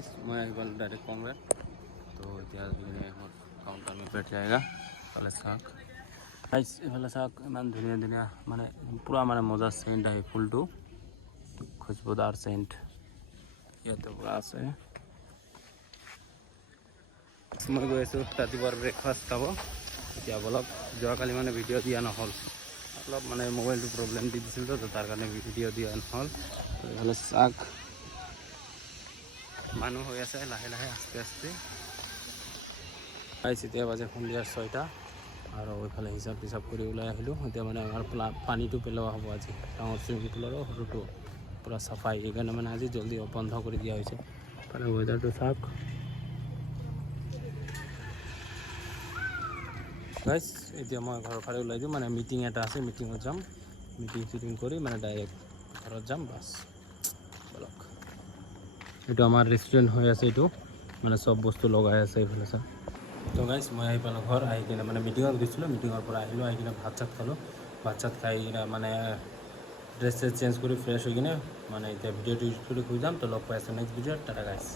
guys मैं एक बार direct कहूँगा तो इतिहास काउंटर में बैठ जाएगा वाले शाक गाइस वाले शाक इमान धुनिया धुनिया माने पूरा माने मजा सेंट है फुल टू खुशबूदार सेंट ये तो पूरा আছে मैं गई आছো ৰাতিপুৱাৰ ব্ৰেকফাষ্ট খাব এতিয়া বলক যোৱাকালি মানে ভিডিঅ' দিয়া নহ'ল অলপ মানে মোবাইলটো প্ৰব্লেম দি দিছিল তো তাৰ কাৰণে ভিডিঅ' দিয়া নহ'ল এইফালে শাক মানুহ হৈ আছে লাহে লাহে আস্তে আস্তে গাইছ এতিয়া বাজে সন্ধিয়া 6টা আৰু ওইফালে হিচাপ হিচাপ কৰি ওলাই আহিলোঁ এতিয়া মানে আমাৰ পানীটো পেলোৱা হ'ব আজি ডাঙৰ চুইমিং পুলৰো সৰুটো পুৰা চাফাই এইকাৰণে মানে আজি জলদি বন্ধ কৰি দিয়া হৈছে মানে ৱেডাৰটো চাওক গাইছ এতিয়া মই ঘৰৰ ফালে ওলাই দিওঁ মানে মিটিং এটা আছে মিটিঙত যাম মিটিং কৰি মানে ডাইৰেক্ট ঘৰত যাম বাছ বলক এইটো আমাৰ ৰেষ্টুৰেণ্ট হৈ আছে এইটো মানে সব বস্তু লগাই আছে এইফালে চাওক তো গাইছ মই আহি পালোঁ ঘৰ আহি কিনে মানে মিটিঙত গৈছিলোঁ মিটিঙৰ পৰা আহিলোঁ আহি কিনে ভাত চাত খালোঁ ভাত চাত খাই কিনে মানে ড্ৰেছ চেঞ্জ কৰি ফ্ৰেছ হৈ কিনে মানে এতিয়া ভিডিঅ'টো ইউজ কৰি শুই যাম তো লগ পাই আছোঁ নেক্সট ভিডিঅ'ত টাটা গাইছ